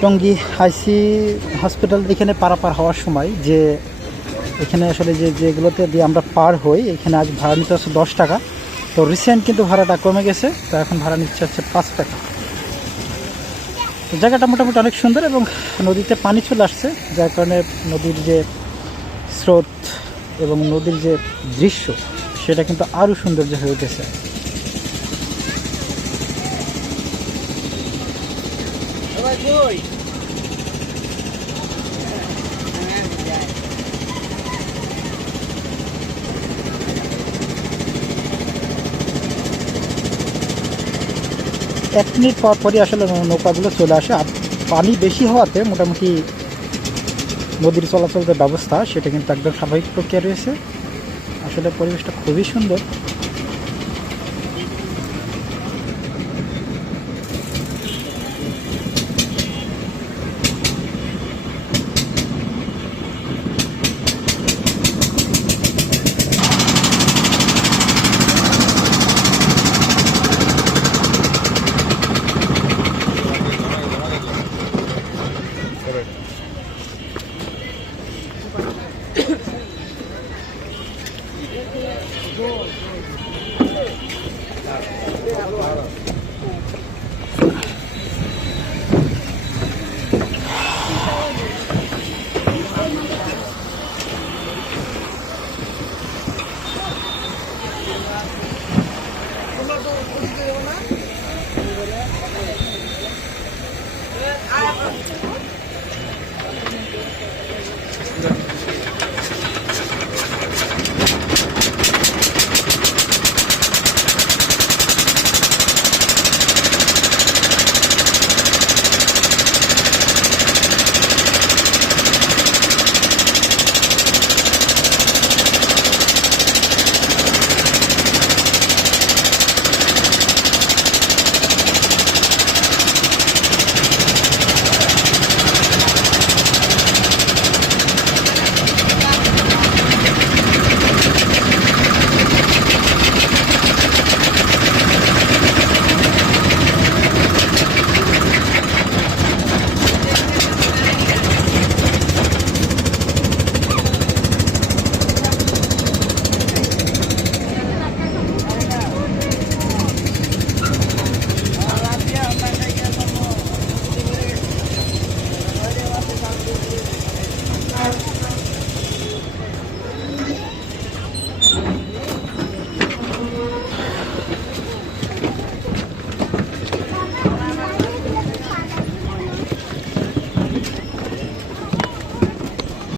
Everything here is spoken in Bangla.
টঙ্গী আইসি হসপিটাল এখানে পারাপার হওয়ার সময় যে এখানে আসলে যেগুলোতে দিয়ে আমরা পার হই, এখানে আজ ভাড়া নিতে হচ্ছে 10 টাকা। তো রিসেন্ট কিন্তু ভাড়াটা কমে গেছে, তো এখন ভাড়া নিচ্ছে হচ্ছে 5 টাকা। তো জায়গাটা মোটামুটি অনেক সুন্দর এবং নদীতে পানি চলে আসছে, যার কারণে নদীর যে স্রোত এবং নদীর যে দৃশ্য সেটা কিন্তু আরও সৌন্দর্য হয়ে উঠেছে। এক মিনিট পর পরই আসলে নৌকাগুলো চলে আসে। আর পানি বেশি হওয়াতে মোটামুটি নদীর চলাচলের ব্যবস্থা সেটা কিন্তু একদম স্বাভাবিক প্রক্রিয়া রয়েছে। আসলে পরিবেশটা খুবই সুন্দর।